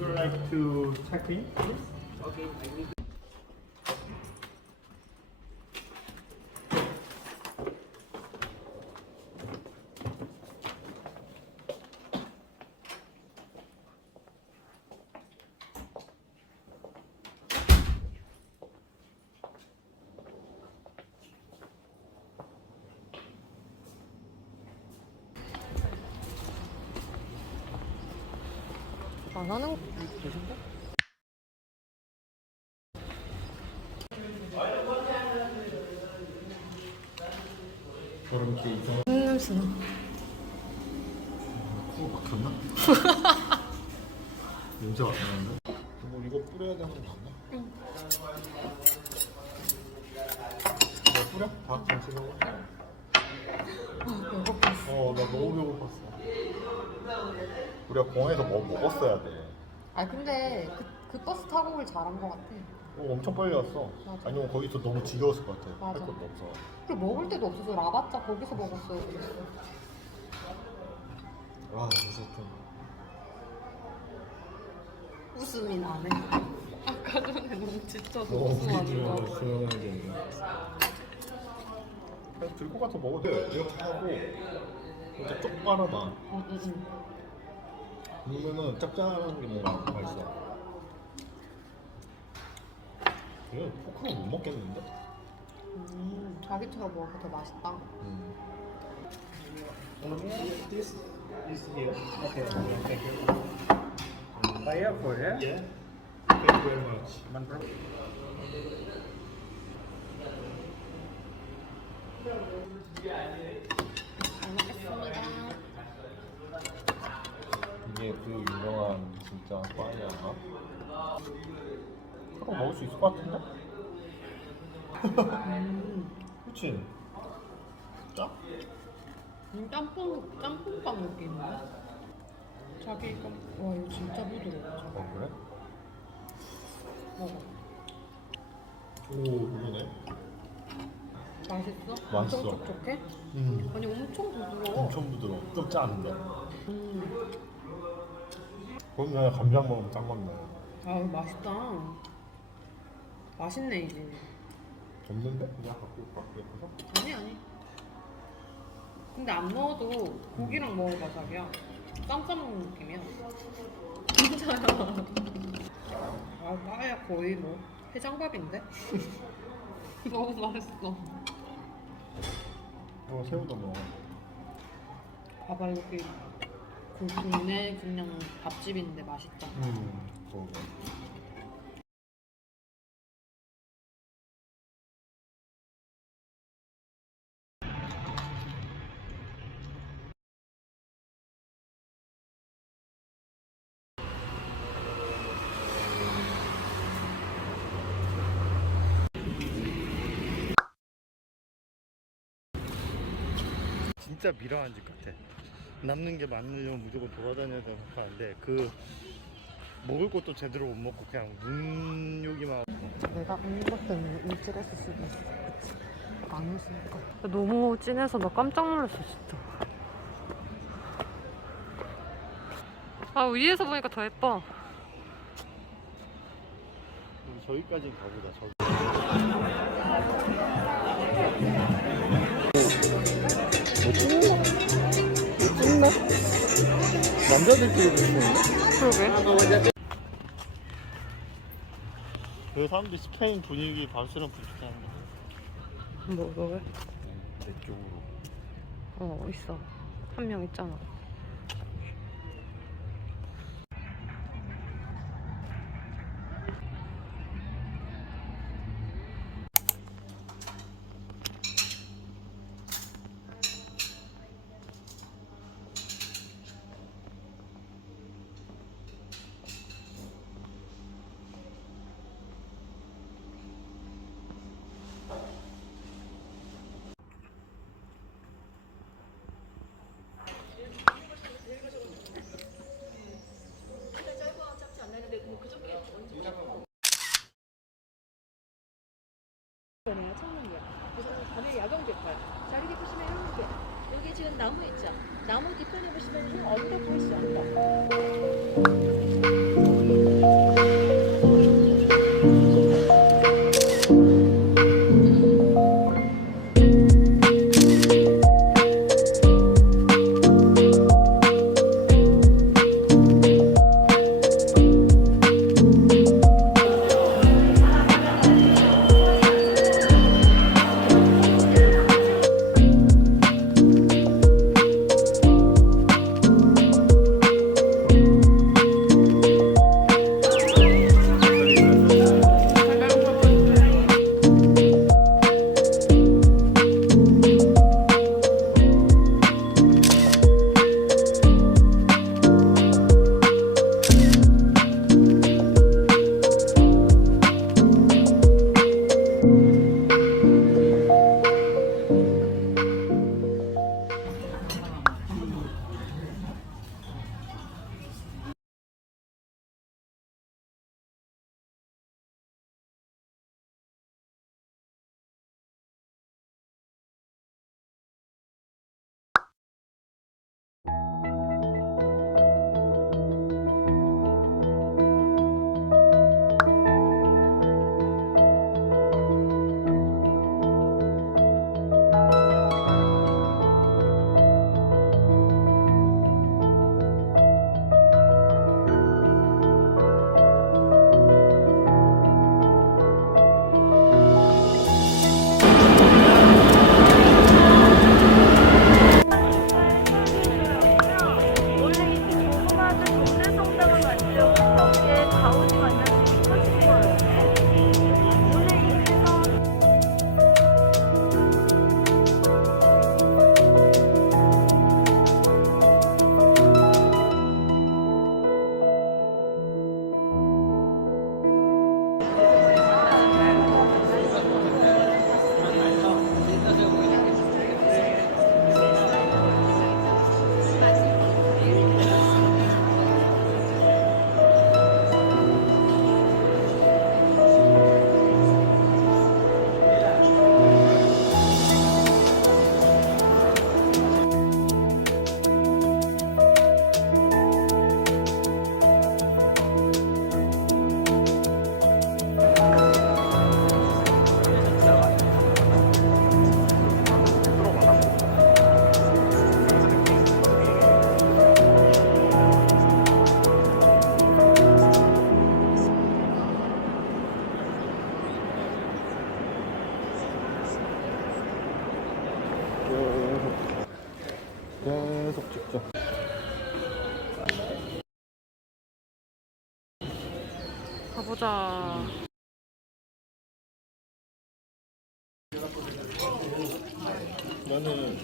you like to check in, please? Okay, I need. 안 하는 저런 게 이상. 냄새 나. 코 막혔나? 냄새가 안 나는데? 뭐 이거 뿌려야 되는 거 맞나? 응. 이거 뿌려? 다 잠시만요. 배고팠어. 나 너무 배고팠어. 우리가 공항에서 뭐 먹었어야 돼. 아 근데 그 버스 타고 오길 잘한 것 같아. 엄청 빨리 왔어. 맞아. 아니면 거기서 너무 지겨웠을 것 같아. 맞아. 할 것도 없어. 그리고 먹을 데도 없어서 라바짜 거기서 먹었어요. 그랬어. 와, 진짜 좀. 웃음이 나네. 아까 전에 너무 지쳐서 우리 웃음하는 거. 집에서 조용하게. 그냥 들고 가서 먹어도 돼. 이렇게 하고 이렇게 쪽 빨아봐. 응. 그러면은 짭짤한 게 뭔가 맛있어. 이거 포크로 못 먹겠는데? 자기처럼 먹어서 더 맛있다. This is here. Okay, thank you. Buy for it? Yeah. Thank you very much. One bro. 잘 먹겠습니다. 이게 그 유명한 진짜 빵이었나? 그럼 먹을 수 있을 것 같은데? 그치? 짜? 짬뽕빵 느낌인데? 자기가 와 이거 진짜 부드러워. 그래? 먹어. 오, 그러네. 맛있어? 맛있어. 엄청 촉촉해? 아니 엄청 부드러워. 엄청 부드러워. 좀 짠데. 그럼 내가 감자 먹으면 짠 건데. 아 맛있다. 맛있네 이제. 없는데? 그냥 갖고 올까? 예뻐서? 아니. 근데 안 넣어도 고기랑 먹어봐 자기야. 쌈 싸먹는 느낌이야. 진짜야. 아 빠야 거의 뭐 해장밥인데? 너무 맛있어. 새우도 먹어. 봐봐 여기 그 동네 그냥 밥집인데 맛있다. 먹어. 진짜 미라한 집 같아. 남는 게 많으려면 무조건 돌아다녀야 되는 생각하는데 그 먹을 것도 제대로 못 먹고 그냥 눈요기만 하고. 내가 먹는 것 때문에 움찔했을 수도 있어. 그치? 안 웃으니까. 너무 진해서 나 깜짝 놀랐어 진짜. 아 위에서 보니까 더 예뻐. 저기까지 가보자. 저기. 뭐 찍나? 남자들끼리 찍는 그러게. 그 사람들이 스페인 분위기 바르셀로나 분위기 하는 거. 왜? 내 쪽으로. 있어. 한 명 있잖아. 창문이요. 그래서 밤에 야경 객관. 자, 이렇게 보시면 이렇게 여기 지금 나무 있죠. 나무 뒤편에 보시면 언덕 보이시죠? 언덕. 녀석 찍자. 가보자. 나는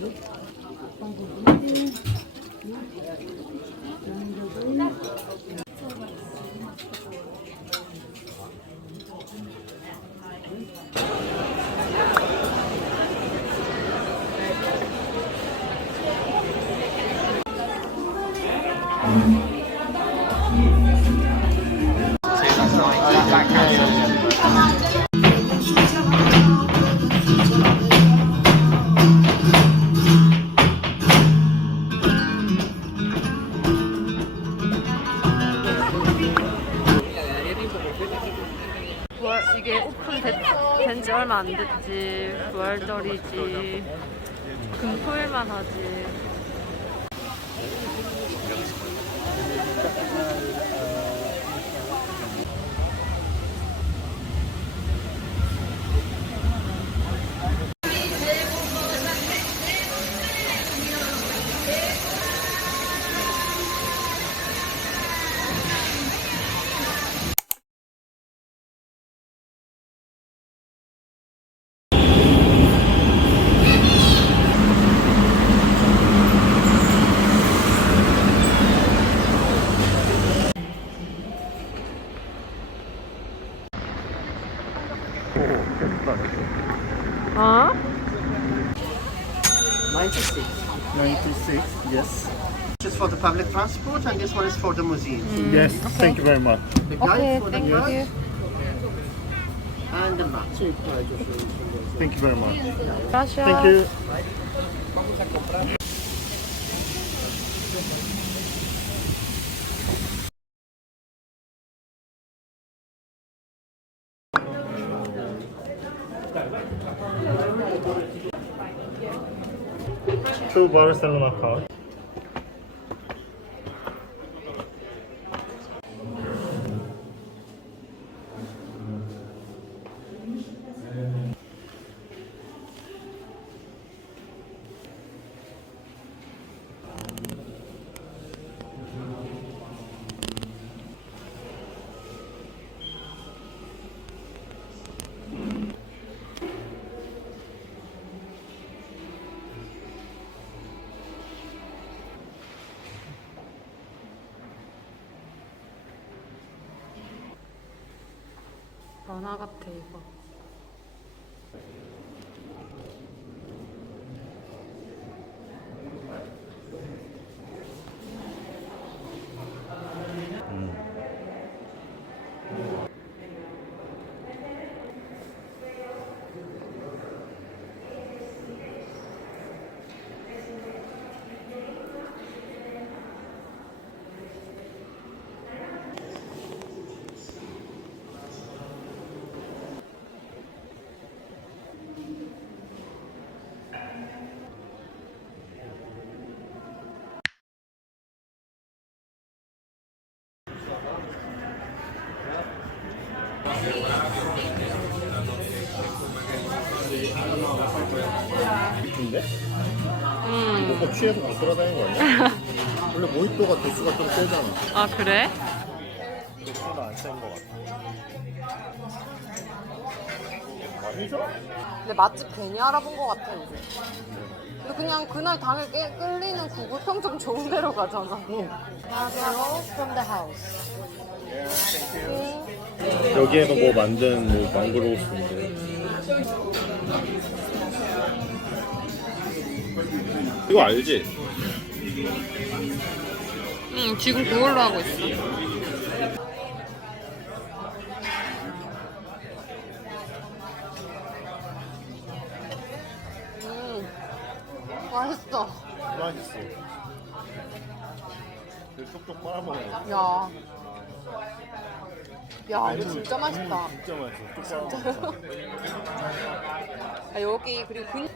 이게 오픈된 지 얼마 안 됐지. 부활절이지. 금토일만 하지. 어? 96. 96. Yes. This is for the public transport and this one is for the museum. Yes. Thank you very much. The 오케이, guide for the 땡큐. cars and the map. Thank you very much. 라시아. Thank you. To Barcelona card. 만화 같아 이거. 근데? 이거 취해서 못 돌아다니는 거 아니야? 원래 모히또가 도수가 좀 세잖아. 아 그래? 도수는 안 센 거 같아. 아니죠? 근데 맛집 괜히 알아본 것 같아 요새. 근데 그냥 그날 당일 끌리는 구글 평점 좋은 데로 가잖아. 안녕하세요. From the house. 여기에서 뭐 만든 뭐 망그로우스인데. 이거 알지? 응, 지금 그걸로 하고 있어. 맛있어. 맛있어. 이거 쪽쪽 빨아먹어. 야. 야, 이거 진짜 맛있다. 진짜 맛있어. 쪽 빨아먹어. 아, 여기 그리고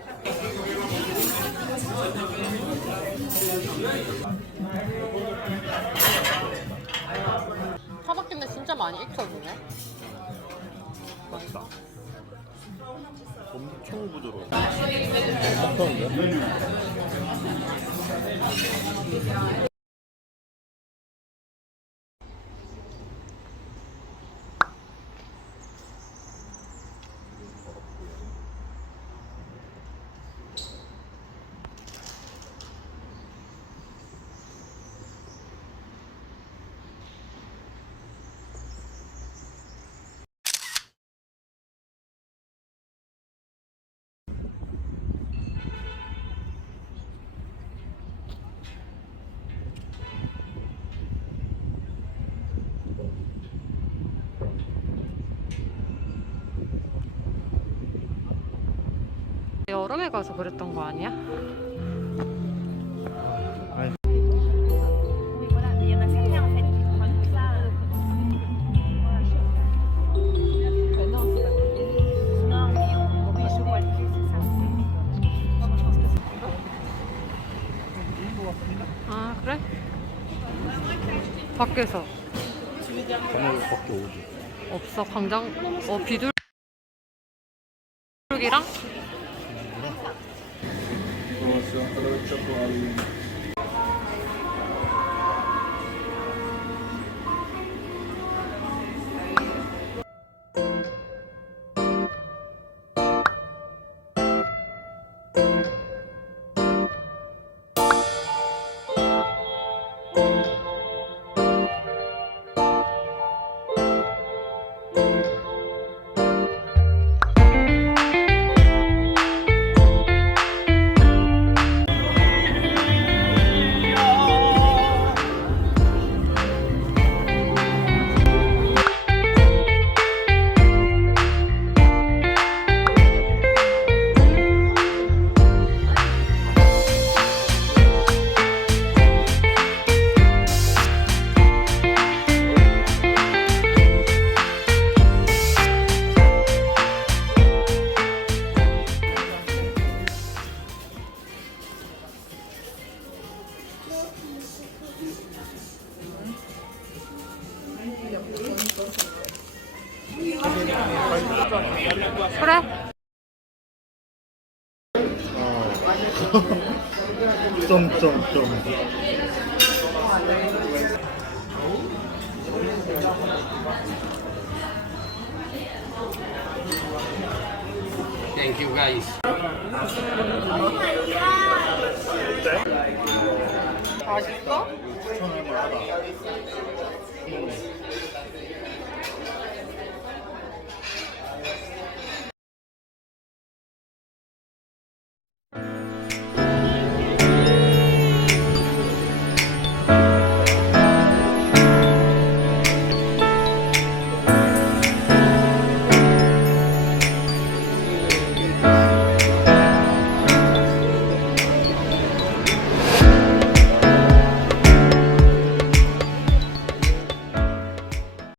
차박인데 진짜 많이 익혀주네. 맛있다. 엄청 부드러워. 먹던데? 여름에 가서 그랬던 거 아니야? 아 그래? 밖에서 저녁 밖에 오지. 없어 광장 비둘기랑 그래? 점점점. Thank you guys. 맛있어? 추천할 만하다.